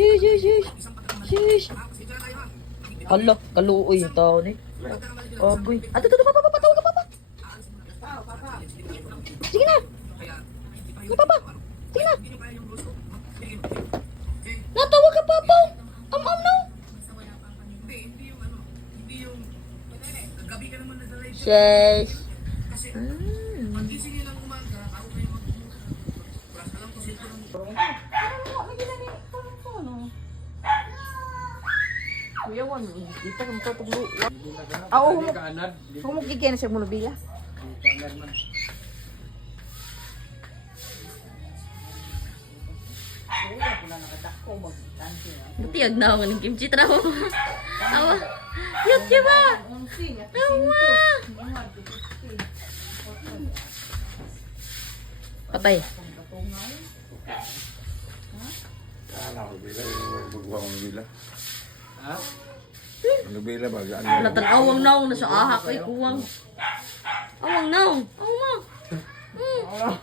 Shish, shish, shish. Shish. Hala, kaluoy yung tao ni. Aboy. Ato, papa, tawag ka, papa. Sige na. Na, papa. Sige na. Natawag ka, papa. No. Shish. Kuya wan, dito kami tutuglo. Humok gigyan siya muna bila. Butiyag na ako ng kimchi traho. Awa. Yuk ba? Awa. Patay. Ano bila ba? Natan awang naong na sa ahak ay kuwang. Awang naong. Awang. Ah.